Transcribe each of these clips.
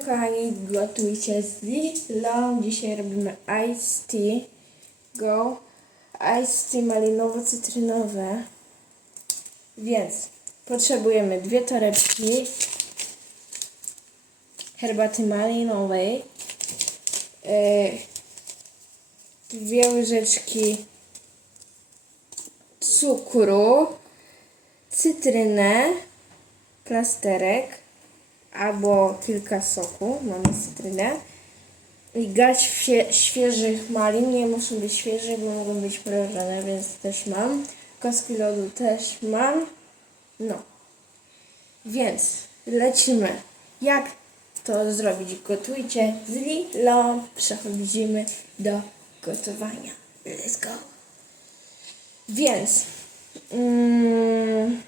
kochani, gotujcie z Lilą. Dzisiaj robimy iced tea. Go. Iced tea malinowo-cytrynowe. Więc potrzebujemy dwie torebki herbaty malinowej, e, dwie łyżeczki cukru, cytrynę, plasterek albo kilka soku, mamy cytrynę i gać świe, świeżych malin, nie muszą być świeże, bo mogą być mrożone, więc też mam. Kostki lodu też mam. No. Więc lecimy. Jak to zrobić? Gotujcie z Lilą. Przechodzimy do gotowania. Let's go. Więc mm,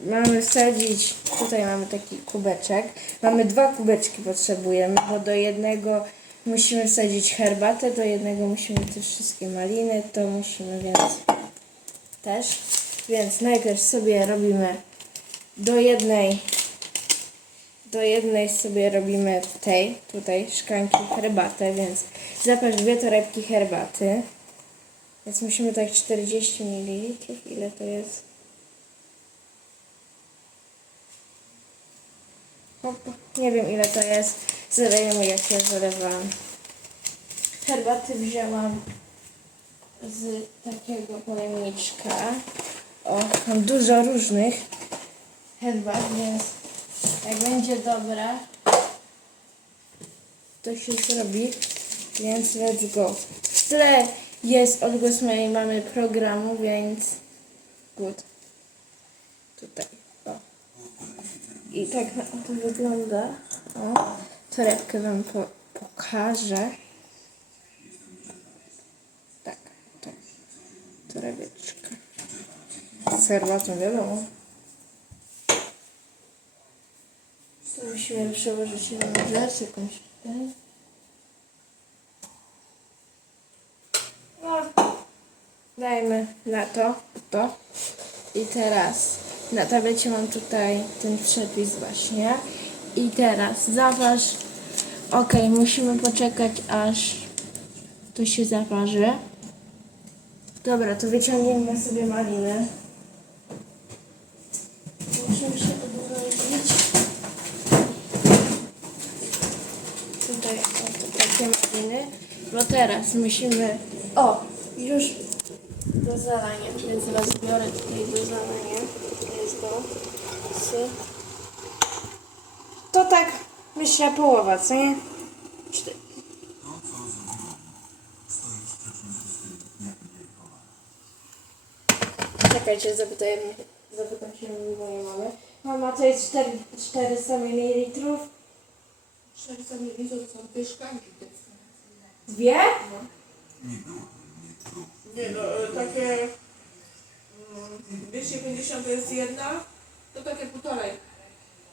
mamy wsadzić, tutaj mamy taki kubeczek. Mamy dwa kubeczki potrzebujemy, bo do jednego musimy wsadzić herbatę, do jednego musimy te wszystkie maliny, to musimy więc też. Więc najpierw sobie robimy do jednej do jednej sobie robimy tej, tutaj szklanki herbatę, więc zapasz dwie torebki herbaty. Więc musimy tak 40 ml. Ile to jest? Nie wiem ile to jest. Zalejemy jak ja zalewam. Herbaty wzięłam z takiego pojemniczka. O, mam dużo różnych herbat, więc jak będzie dobra, to się zrobi, więc let's go. W tle jest odgłos mojej mamy programu, więc good. Tutaj. I tak na to wygląda. O, torebkę wam po, pokażę. Tak, to. Torebeczka. Z herbatą, wiadomo. To musimy przełożyć jedną rzecz, jakąś. No, dajmy na to, to. I teraz na tablecie mam tutaj ten przepis właśnie. I teraz zaważ. Ok, musimy poczekać aż to się zaważy. Dobra, to wyciągniemy sobie maliny. Musimy się odwrócić. Tutaj o, takie maliny. Bo teraz musimy. O, już do zalania. Więc teraz biorę tutaj do zalania. To jest to. Tak myślę połowa, co nie? Cztery. Czekajcie, zapytaj mnie, zapytam się mojej mamy. Mama, to jest 4, 400 ml? 400 ml to są dwie szklanki. Dwie? Nie no, e, takie 250 to jest jedna, to takie półtorej.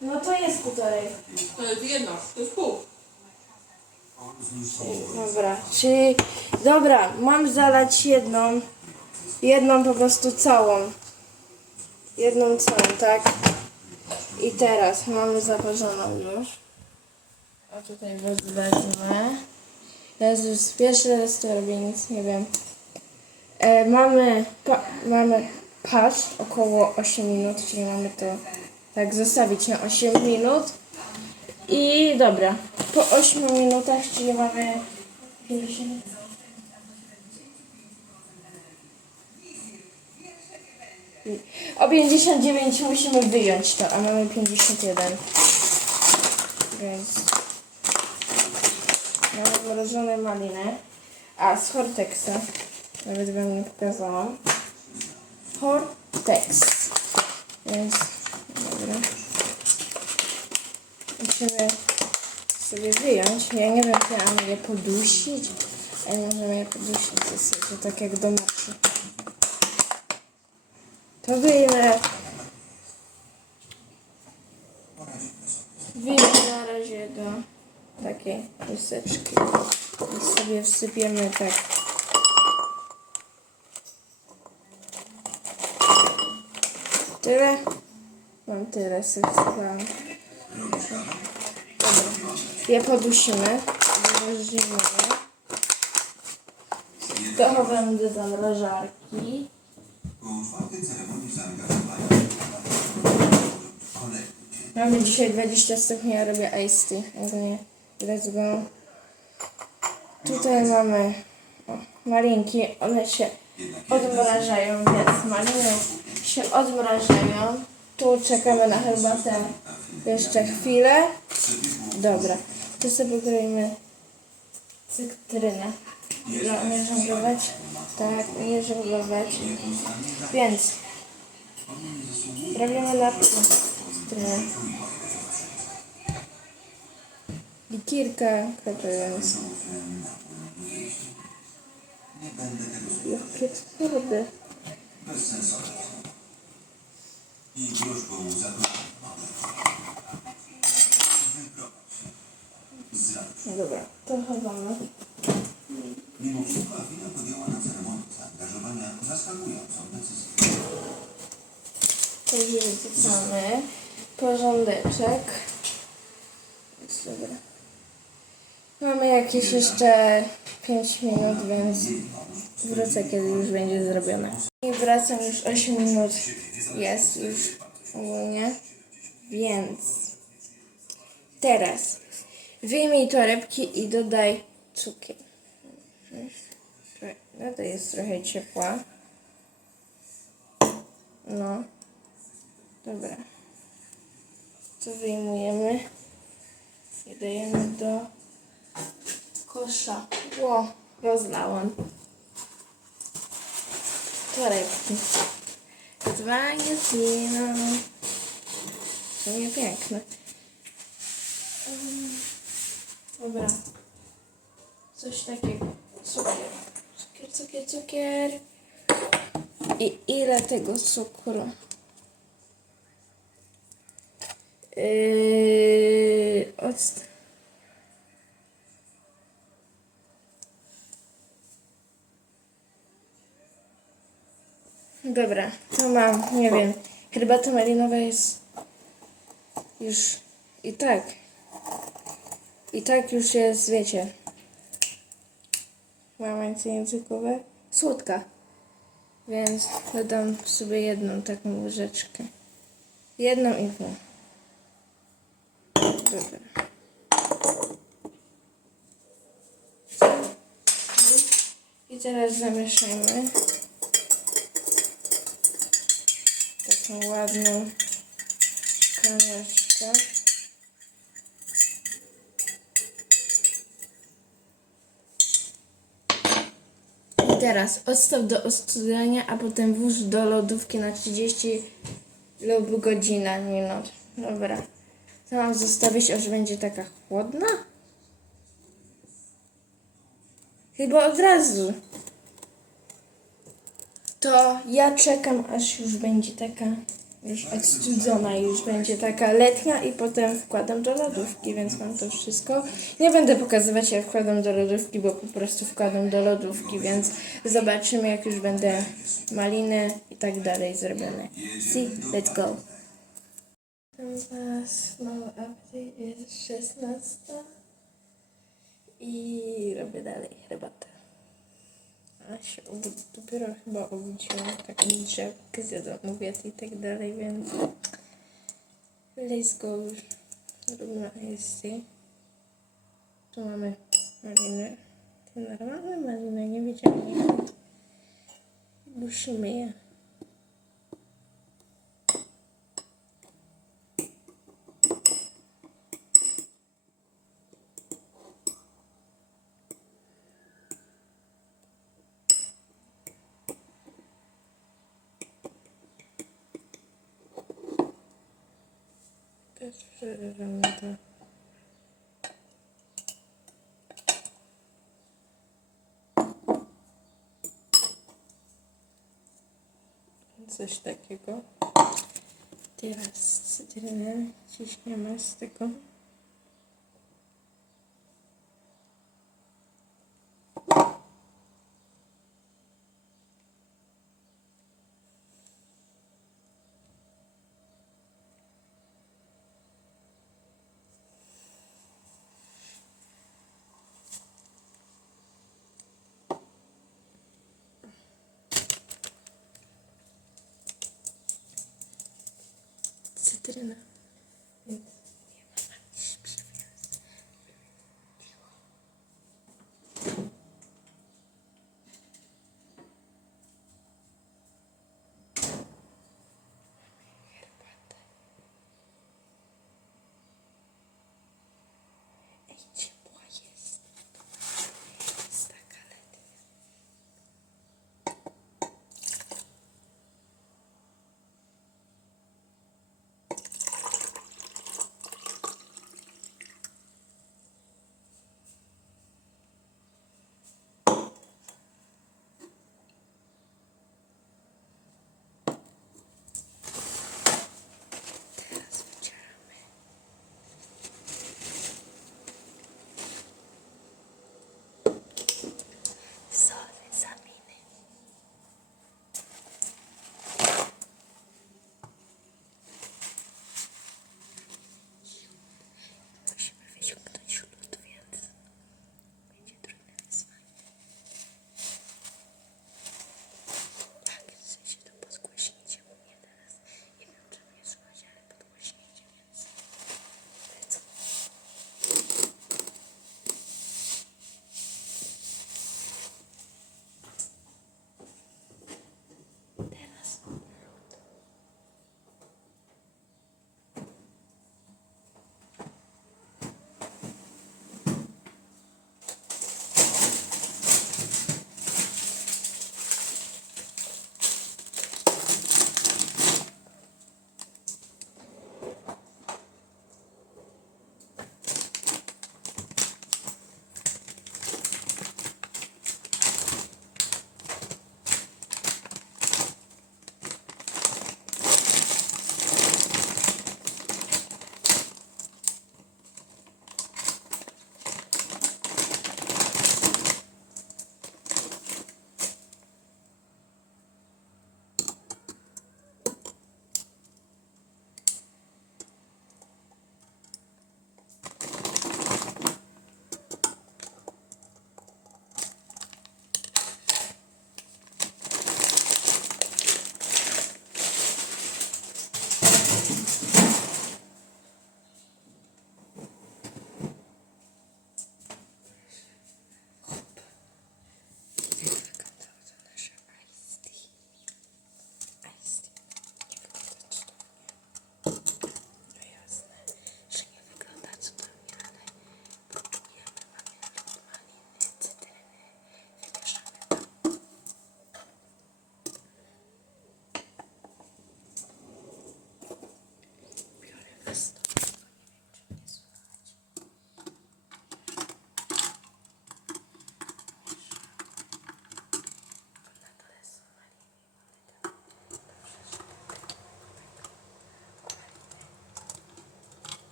No to jest półtorej. To jest jedna, to jest pół. Dobra, czyli dobra, mam zalać jedną, jedną po prostu całą. Jedną całą, tak? I teraz mamy zaparzoną już. A tutaj wezmę. Jezus, pierwszy raz to robię, nic nie wiem. E, mamy, pa, mamy pasz około 8 minut, czyli mamy to tak zostawić na 8 minut. I dobra, po 8 minutach, czyli mamy 50. O 59 musimy wyjąć to, a mamy 51. Więc mamy mrożone maliny. A z Hortexa, nawet wam nie pokazałam. Hortex. Więc dobra. Musimy sobie wyjąć. Ja nie wiem, czy mam je podusić. Ale możemy je podusić. To, tak jak do mocy. To wyjmę. Wyjmę na razie do takiej łyżeczki. I sobie wsypiemy tak. Tyle. Mam tyle sypską. Dobra. Je podusimy. Złożymy je. To chowam do zamrażarki. Mamy dzisiaj 20 stopni, ja robię iced tea. Let's go. Tutaj mamy o, malinki, one się odmrażają, więc maliny się odmrażają. Tu czekamy na herbatę jeszcze chwilę. Dobra, tu sobie kroimy cytrynę. No, nie żonglować? Tak, nie żonglować. Więc robimy na cytrynę. Likirka, kropując. Jakie twarde. Bezsensowne. I groźbą zagrożenia. Rad. No dobra, to chowamy. Mimo wszystko Afina podjęła na ceremonii zaangażowania zaskakującą decyzję. To wrzucamy. Porządeczek. Jest dobra. Mamy jakieś jeszcze 5 minut, więc wrócę, kiedy już będzie zrobione. I wracam już 8 minut. Jest już ogólnie. Więc teraz wyjmij torebki i dodaj cukier. No to jest trochę ciepła. No. Dobra. To wyjmujemy i dajemy do kosza. Ło, rozlałam. Torebki. Dzwanie zimno. To nie piękne. Dobra. Coś takiego. Cukier. Cukier, cukier, cukier. I ile tego cukru? Yy, ost... Dobra, to mam, nie wiem. Herbata malinowa jest już i tak. I tak już jest, wiecie. Łamańce językowe. Słodka. Więc dodam sobie jedną taką łyżeczkę. Jedną i pół. Dobra. I teraz zamieszajmy. Taką ładną szklaneczkę. I teraz odstaw do ostudzenia, a potem włóż do lodówki na 30 lub godzina minut. Dobra. To mam zostawić, aż będzie taka chłodna? Chyba od razu. To ja czekam, aż już będzie taka już odstudzona, już będzie taka letnia i potem wkładam do lodówki, więc mam to wszystko. Nie będę pokazywać jak wkładam do lodówki, bo po prostu wkładam do lodówki, więc zobaczymy jak już będę maliny i tak dalej zrobione. See, let's go. Mały update jest 16 i robię dalej herbatę. A się dopiero chyba obudziłam taką drzewkę, zjadłam obiad i tak dalej, więc let's go. Robimy IST. Tu mamy maliny. Te normalne maliny, nie wiedziałam. Duszymy je. To. Coś takiego. Teraz cytrynę ciśniemy z tego. Görüşmek üzere.